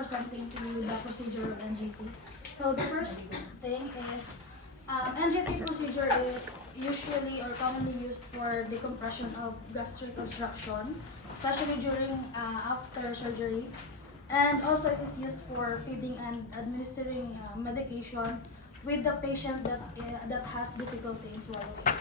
presenting to you the procedure of NGT. So the first thing is, NGT procedure is usually or commonly used for decompression of gastric obstruction, especially during after surgery. And also it is used for feeding and administering medication with the patient that has difficulty in swallowing.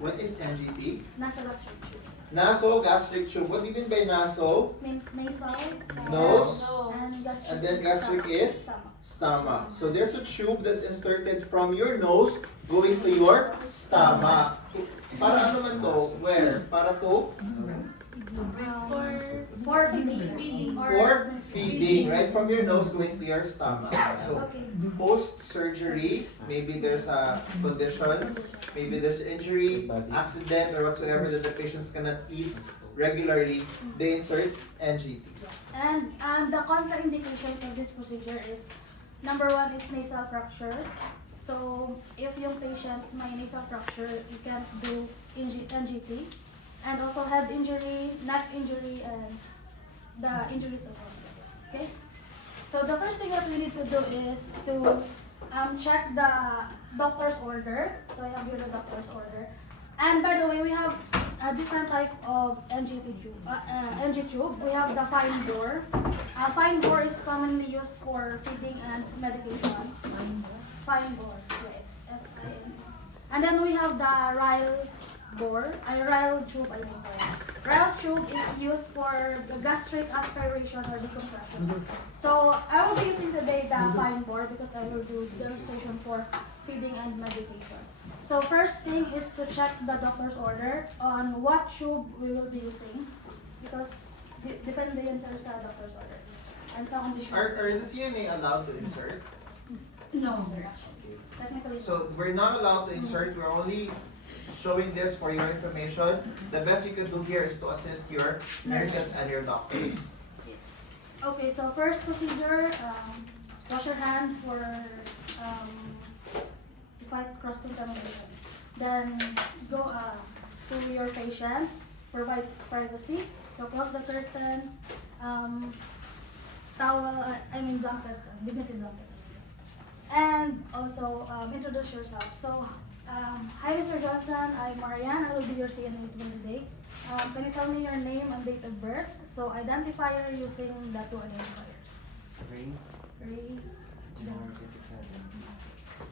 What is NGT? Nasogastric tube. Nasogastric tube. What do you mean by naso? Means nasal, Nose, and then gastric is stomach. stomach. So there's a tube that's inserted from your nose going to your stomach. Para ano man to? Where? Para to? For feeding. For feeding, right? From your nose going to your stomach. So Okay. post-surgery, maybe there's conditions, maybe there's injury, accident, or whatsoever that the patients cannot eat regularly, they insert NGT. And the contraindications of this procedure is, number one is nasal fracture. So if yung patient may nasal fracture, you can't do NGT. And also head injury, neck injury, and the injuries of health. Okay? So the first thing that we need to do is to check the doctor's order. So I have here the doctor's order. And by the way, we have a different type of NGT tube. NG tube. We have the fine bore. Fine bore is commonly used for feeding and medication. Fine bore. Yes. F-I-N. And then we have the Ryle bore. Ryle tube, I think. Ryle tube is used for the gastric aspiration or decompression. So I will be using today the fine bore because I will do demonstration for feeding and medication. So first thing is to check the doctor's order on what tube we will be using because depende yan sa doctor's order. And sa condition. Are the CNA allowed to insert? No, sir. Technically. So we're not allowed to insert, we're only showing this for your information. The best you can do here is to assist your nurses and your doctors. Yes. Okay, so first procedure, wash your hand for to fight cross-contamination. Then go to your patient, provide privacy. So close the curtain, towel, blanket, dignity blanket. And also introduce yourself. So, hi Mr. Johnson, I'm Marrianne. I will be your CNA today. Can you tell me your name and date of birth? So, identifier using the two identifiers. Three.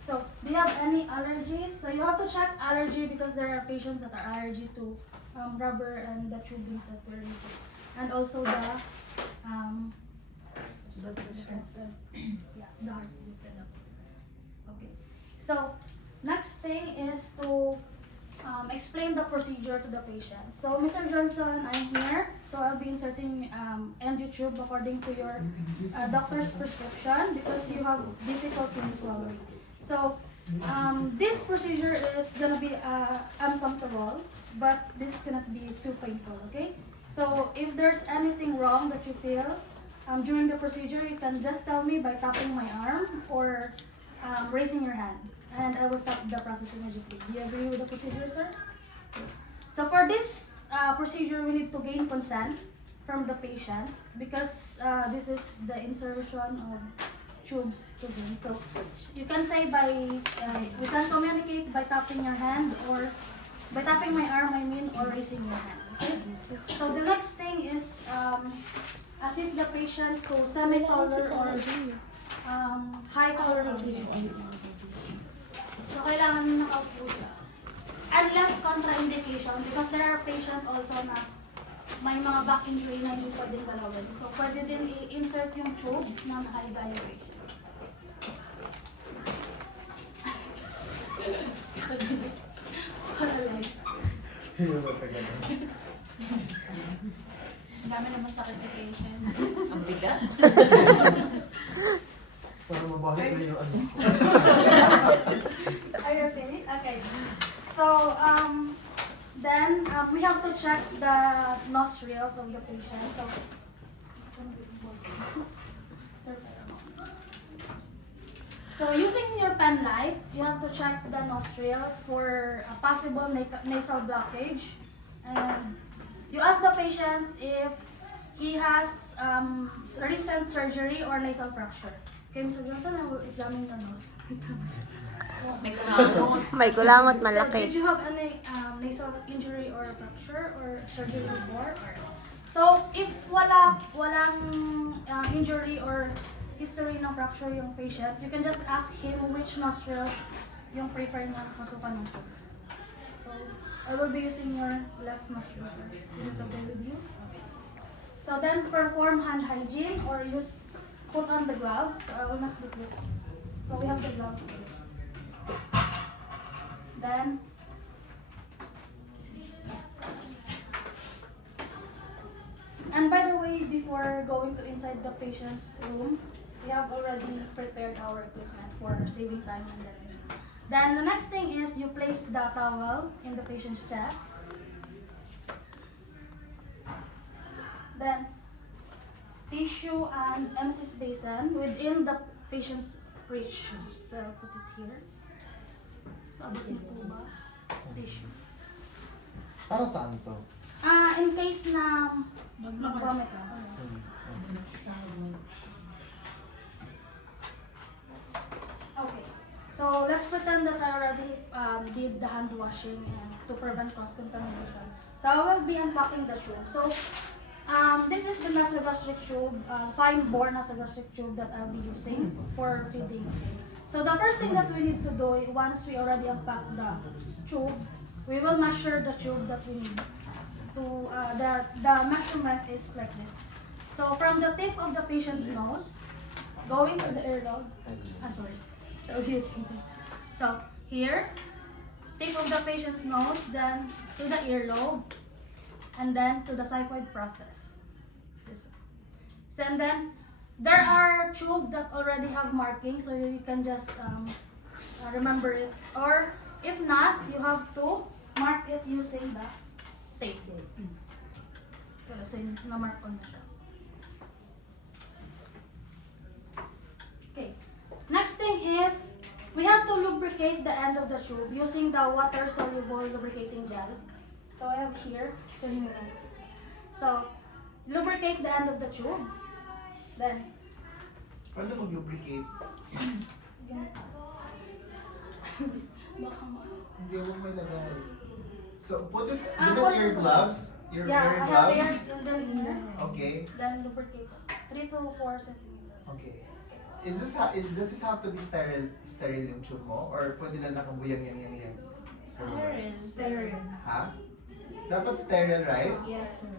So, do you have any allergies? So, you have to check allergy because there are patients that are allergic to rubber and the tubings that we're using. And also the heart. Okay. So, next thing is to explain the procedure to the patient. So, Mr. Johnson, I'm here. So, I'll be inserting NG tube according to your doctor's prescription because you have difficulty in swallowing. So, this procedure is gonna be uncomfortable, but this cannot be too painful, okay? So, if there's anything wrong that you feel during the procedure, you can just tell me by tapping my arm or raising your hand. And I will stop the process immediately. Do you agree with the procedure, sir? So for this procedure, we need to gain consent from the patient because this is the insertion of tubes to him. So you can say we can communicate by tapping your hand or by tapping my arm, or raising your hand. Okay? So the next thing is assist the patient to semi-collar or high-collar position. So, kailangan nakaupo siya. Unless contraindication, because there are patients also na may mga back injury na hindi pwedeng galawin. So, pwede din i-insert yung tube ng high dilation. Ang dami naman sakit ni patient. Ang bigat. Para mabalik ko yung ano. Are you okay? Okay. So, then we have to check the nostrils of the patient. So, using your pen light, you have to check the nostrils for a possible nasal blockage. And you ask the patient if he has recent surgery or nasal fracture. Okay, Mr. Johnson, I will examine the nose. May kulangot So, did malaki. you have any nasal injury or fracture or surgery before? So, if walang injury or history ng fracture yung patient, you can just ask him which nostrils yung prefer niya masukan ng tube. So, I will be using your left nostril. Is it okay with you? Okay. So then perform hand hygiene or put on the gloves. I will not put this. So we have the gloves. Then and by the way, before going to inside the patient's room, we have already prepared our equipment for saving time and energy. Then the next thing is you place the towel in the patient's chest. Then tissue and emesis basin within the patient's reach. So I'll put it here. So abutin po ba? Tissue. Para saan to? In case na mag-vomit ka. Okay. So let's pretend that I already did the hand washing and to prevent cross-contamination. So I will be unpacking the tube. So this is the nasogastric tube, fine bore nasogastric tube that I'll be using for feeding. So the first thing that we need to do, once we already unpack the tube, we will measure the tube that we need. The measurement is like this. So from the tip of the patient's nose, going to the earlobe, So here, tip of the patient's nose, then to the earlobe, and then to the xiphoid process. This one. And then there are tubes that already have markings, so you can just remember it. Or if not, you have to mark it using the tape. So let's say na-mark ko na siya. Okay. Next thing is, we have to lubricate the end of the tube using the water-soluble lubricating gel. So I have here, so lubricate the end of the tube. Then, Paano mag-lubricate? ganito. Baka Hindi mo may lagay. So, put it, Ah, di ba put your it- gloves? You're yeah, wearing I have gloves? here, and then here, Okay, then lubricate it. 3 to 4 centimeters. okay. Does this have to be sterile yung tube mo? Or pwede lang nakabuyang yan? Stereo. Ha? Dapat sterile, right? Yes, sir.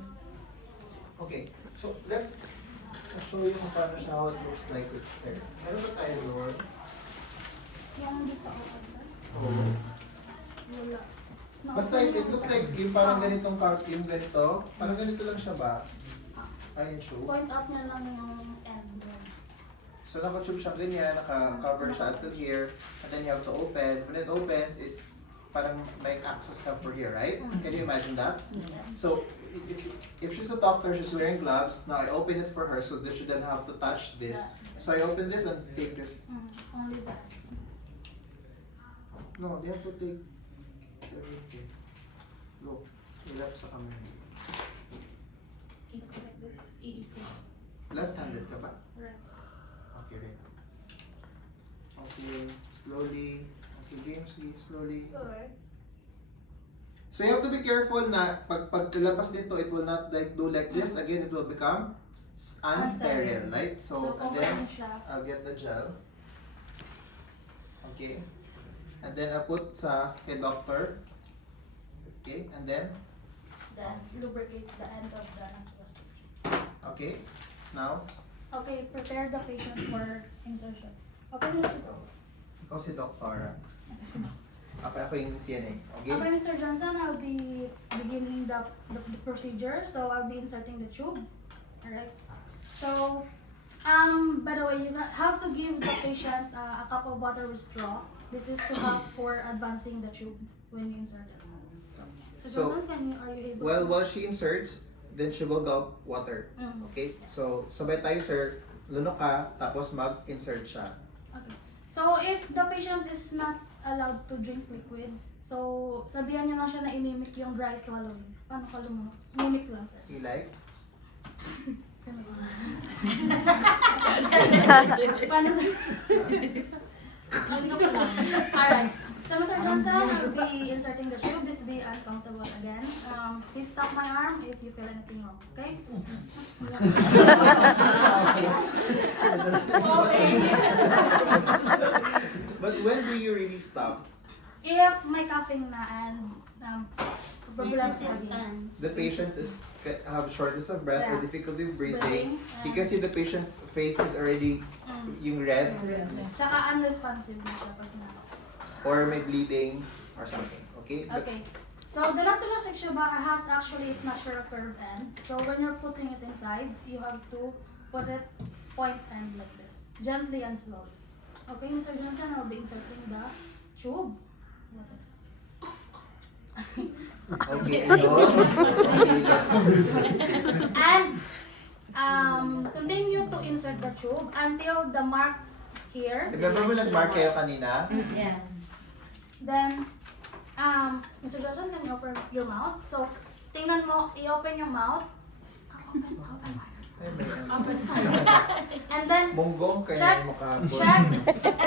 Okay, so let's show you kung paano siya, how it looks like with sterile. Meron ba tayo doon? Yung dito ako, sir. Wala. Basta it looks like yung parang ganitong yung ganito. Parang ganito lang siya ba? Ay, yung tube. Point out niya lang yung end. So naka-tube siya ganyan, naka-cover siya until here, and then you have to open. When it opens, it parang may access ka for here, right? Can you imagine that? So if she's a doctor, she's wearing gloves. Now I open it for her so that she doesn't have to touch this. So I open this and take this. Only that. No, they have to take everything. Go. Ilap sa camera. Eat like this. Eat this. Left-handed ka ba? Right. Okay, right. Okay, slowly. Okay, game, sige, slowly. So you have to be careful na pag labas nito, it will not like do like this. Again, it will become unsterile, right? So and then open siya. I'll get the gel. Okay. And then I'll put sa kay doctor. Okay, and then Then lubricate the end of the nasogastric. okay. Now, Okay, prepare the patient for insertion. Okay, Mr. ikaw si Doktora. Ako yung CNA. Okay? Okay, Mr. Johnson, I'll be beginning the procedure. So I'll be inserting the tube. Alright. So, by the way, you have to give the patient a cup of water with straw. This is to help for advancing the tube when you insert it. So Johnson, are you able to? While she inserts, then she will gulp water. Okay? So, sabay tayo, sir. Lunok ka, tapos mag-insert siya. Okay. So, if the patient is not allowed to drink liquid, so sabihan niyo lang siya na imimik yung dry swallowing. Paano ka lumunok? Mimic lang, sir. See, like? Paano? Alright. So Mr. Johnson will be inserting the tube. This will be uncomfortable again. Please stop my arm if you feel anything wrong. Okay? But when do you really stop? If may coughing na and problem The patient have shortness of breath or Yeah. difficulty breathing. Breathing, You can see the patient's face is already yung red Tsaka unresponsive na siya pag na. or may bleeding or something. Okay? But Okay. So the nasogastric tube has actually its natural curved end. So when you're putting it inside, you have to put it point end like this, gently and slowly. Okay, Mr. Johnson, I'll be inserting the tube. okay, no. And continue to insert the tube until the mark here. Remember mo nag-mark kayo kanina? Yeah. Then, Mr. Johnson, can you open your mouth? So, tingnan mo, i-open yung mouth. Open wide. Ay, may Open wide. And then, Monggong check, kaya mukha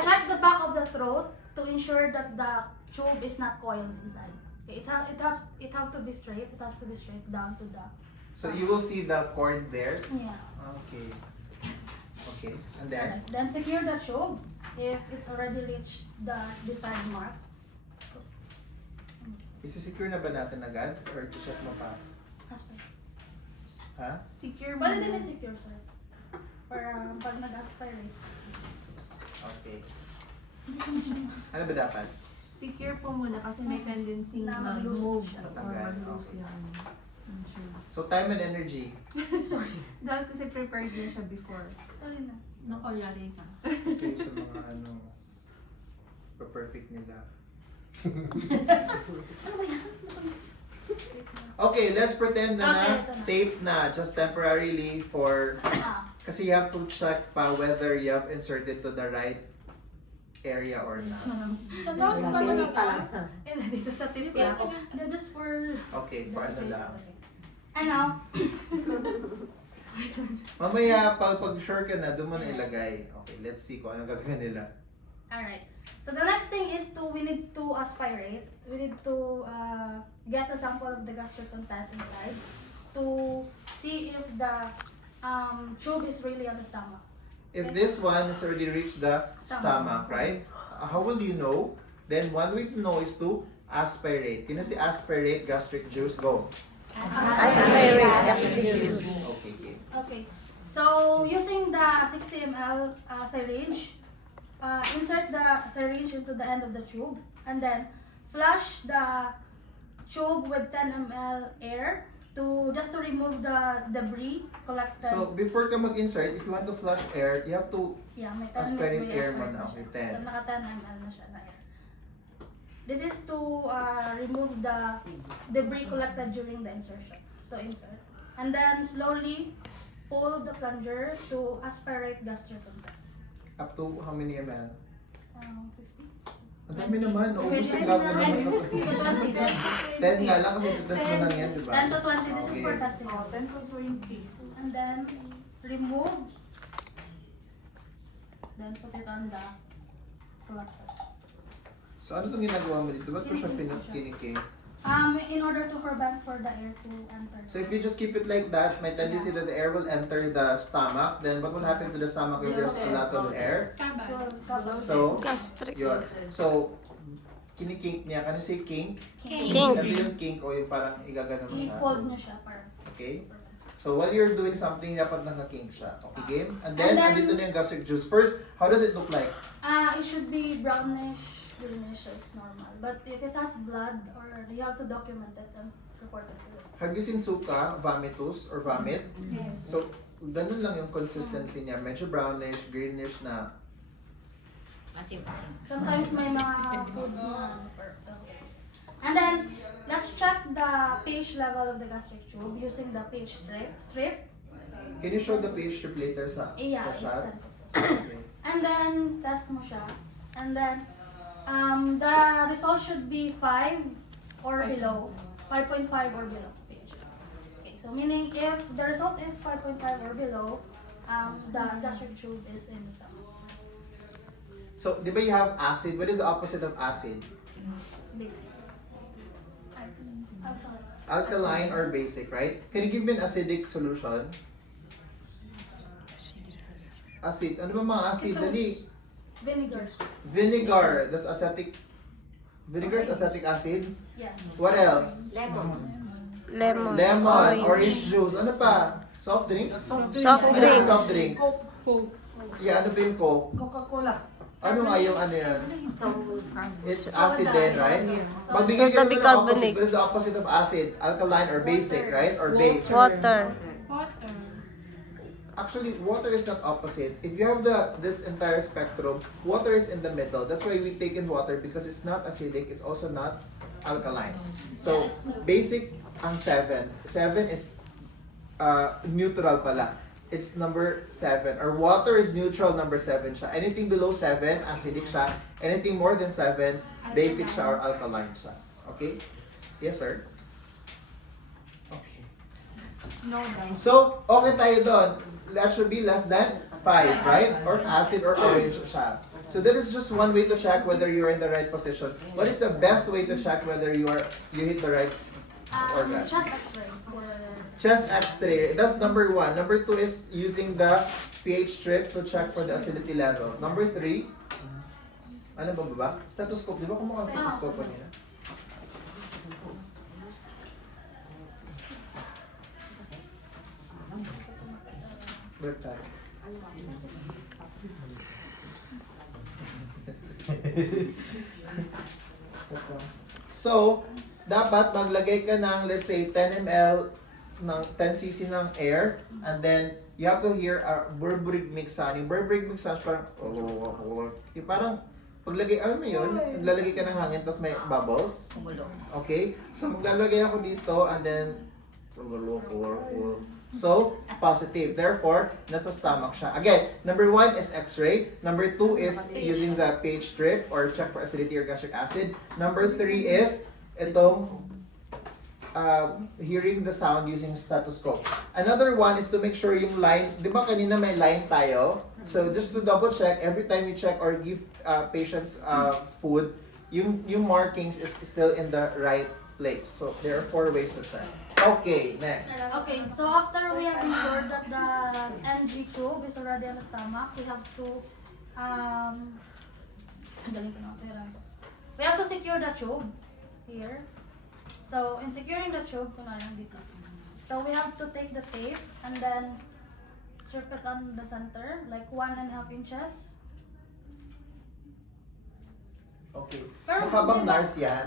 check the back of the throat to ensure that the tube is not coiled inside. Okay, it has to be straight. It has to be straight down to the. So you will see the cord there. Yeah. Okay. Okay. And then? Alright. Then secure the tube if it's already reached the desired mark. Isi-secure na ba natin agad? Or check mo pa? Aspirate. Ha? Secure Pwede din i-secure, sir. Para pag nag-aspirate. Okay. Ano ba dapat? Secure po muna kasi may tendency Na na mag-loose mag-move siya. or Matanggal, mag-loose okay. yan. So time and energy. Sorry. Dahil kasi prepared na siya before. Sorry na. Nako, yari ka. Ito yung sa mga ano, perfect nila. Ano ba yan? Okay, let's pretend na Okay, ito na. tape na just temporarily for kasi you have to check pa whether you have inserted to the right area or not. Sa nose pa talaga. Eh, nandito sa tip ko. They're just for... Okay, for ano lang. Ano? Mamaya pag sure ka na, doon mo na ilagay. Okay, let's see kung anong gagawin nila. Alright. So the next thing is we need to aspirate. We need to get a sample of the gastric content inside to see if the tube is really on the stomach. If this one has already reached the stomach, right? How will you know? Then one way to know is to aspirate. Can you say aspirate gastric juice? Go. Aspirate gastric juice. Okay, okay. Okay. So using the 60 ml syringe, insert the syringe into the end of the tube and then flush the tube with 10 ml air to just to remove the debris collected. So before ka mag-insert, if you want to flush air, you have to Yeah, may 10 aspirate may air aspirate mo na. siya. Okay, 10. So naka 10 ml na siya na air. This is to remove the debris collected during the insertion. So insert. And then slowly pull the plunger to aspirate gastric content. Up to how many ml? 50. Ang dami naman. Naubos Pwede yung lab na naman ito. 20. 10 nga lang kasi test mo lang yan, di ba? 10 to 20, this is for Okay. testing. 10 to 20. And then remove. Then put it on the collector. So ano itong ginagawa mo dito? Ba't ko siya kiniking? In order to prevent for the air to enter. So if you just keep it like that, may tendency that the air will enter the stomach. Then what will happen to the stomach if there's a lot of air? Kabal. So, Gastric. yun. So, kinikink niya. Can you say kink? Kink. Ano yung kink o yung parang igagano mo siya? I-fold niya siya para. Okay? So while you're doing something, dapat nakakink siya. Okay, game? And then, And then- andito na yung gastric juice. First, how does it look like? It should be brownish, greenish, so it's normal. But if it has blood, or you have to document it and report it to it. Have you seen suka, vomitus, or vomit? Yes. So, ganun lang yung consistency niya. Medyo brownish, greenish na. Asim-asim. Sometimes may mga food na And then, let's check the pH level of the gastric tube using the pH strip. Can you show the pH strip later sa Yeah, it's chat? sent. Okay. And then, test mo siya. And then, the result should be 5 or below. 5.5 or below pH. Okay. so meaning if the result is 5.5 or below, the gastric tube is in the stomach. So, di ba you have acid? What is the opposite of acid? This. Alkaline. Alkaline or basic, right? Can you give me an acidic solution? Acid. Ano ba mga acid? Dali. Vinegar. Vinegar. That's acetic. Vinegar is acetic acid. Yeah. What else? Lemon. Lemon. Orange juice. Ano pa? Soft drinks? Soft Ano yung drinks. soft drinks? Coke. Yeah, ano ba yung Coke? Coca-Cola. Ano nga yung ano yan? It's acid Soda. din, right? So, Magbigay Soda ka naman ng opposite. bicarbonate. What is the opposite of acid? Alkaline or basic, Water. right? Or base? Water. Water. Actually, water is not opposite. If you have this entire spectrum, water is in the middle. That's why we take in water because it's not acidic. It's also not alkaline. So, basic ang 7. 7 is neutral pala. It's number 7. Or water is neutral, number 7 siya. Anything below 7, acidic siya. Anything more than 7, basic siya or alkaline siya. Okay? Yes, sir? Okay. No, guys. So, okay tayo doon. That should be less than 5, right? Or acid or orange siya. So that is just one way to check whether you're in the right position. What is the best way to check whether you hit the right organ? Chest X-ray for Chest X-ray. That's number 1. Number 2 is using the pH strip to check for the acidity level. Number 3, ano ba? Stethoscope. Di ba kumuha ang stethoscope niya? Break tayo. So, dapat maglagay ka ng, let's say, 10 ml ng 10 cc ng air, and then you have to hear a Burberry mix sound. Yung Burberry mix sound parang yung parang paglagay, ano mo yun? Naglalagay ka ng hangin tapos may bubbles. Okay? So maglalagay ako dito and then so positive. Therefore, nasa stomach siya. Again, number 1 is X-ray. Number 2 is using the pH strip or check for acidity or gastric acid. Number 3 is itong hearing the sound using stethoscope. Another one is to make sure yung line, di ba kanina may line tayo? So just to double check, every time you check or give patients food, yung markings is still in the right place. So there are 4 ways to check. Okay, next. Okay, so after we have ensured that the NG tube is already on the stomach, we have to we have to secure the tube here. So in securing the tube, so we have to take the tape and then strip it on the center, like 1.5 inches. Okay. Pero Mukha bang kasi- nurse yan?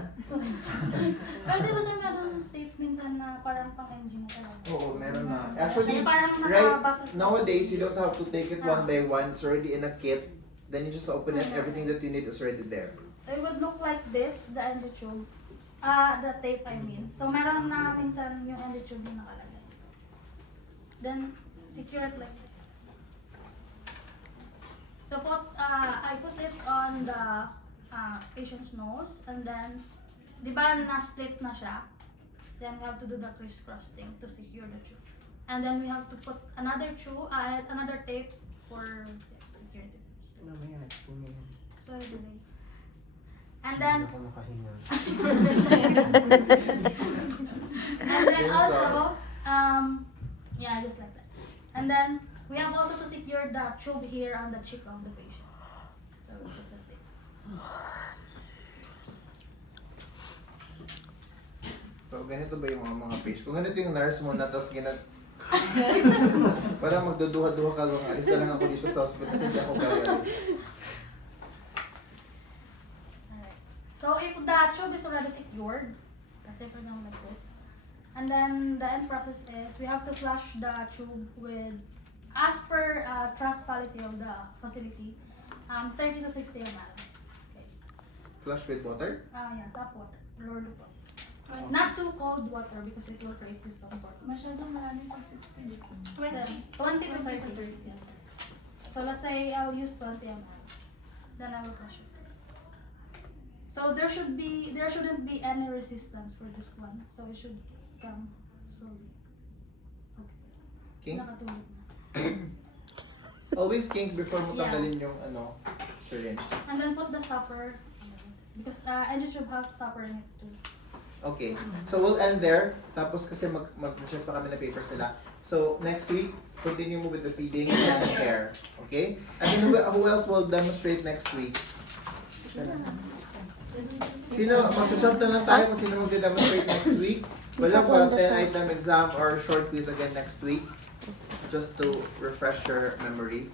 Pero di ba sir, meron tape minsan na parang pang NG na talaga? Oo, meron na. Actually, Parang right naka-bottle- nowadays, you don't have to take it one by one. It's already in a kit. Then you just open it. Everything that you need is already there. So it would look like this, the NG tube. The tape I mean. So meron na minsan yung NG tube yung nakalagay. Then, secure it like this. So I put it on the patient's nose and then, di ba na-split na siya? Then we have to do the crisscross thing to secure the tube. And then we have to put another tube, another tape for security. So delay. And then, and then also, yeah, just like that. And then we have also to secure the tube here on the cheek of the patient. So we put the tape. So, ganito ba yung mga patient? Kung ganito yung nurse mo na, tapos parang magduduha-duha ka lang. Alis na lang ako dito sa hospital, hindi ako gagawin. Alright. So if the tube is already secured, let's say for example like this, and then the end process is we have to flush the tube with, as per trust policy of the facility, 30 to 60 ml. Okay. Flush with water? Yeah, tap water, lower loop water. Not too cold water because it will create discomfort. Masyadong marami pang 16. 20 to 30. Yeah. So let's say I'll use 20 ml. Then I will flush it. So there shouldn't be any resistance for this one. So it should come slowly. Kink? Nakatulog na. Always kink before mo Yeah. tanggalin yung syringe. And then put the stopper. Because NG tube has stopper in it too. Okay. So we'll end there. Tapos kasi mag-check pa kami na papers nila. So next week, continue mo with the feeding and care. Okay? And then who else will demonstrate next week? Sino? Mag-shot na lang tayo kung sino mag-demonstrate next week. Wala pa 10-item exam or short quiz again next week. Just to refresh your memory.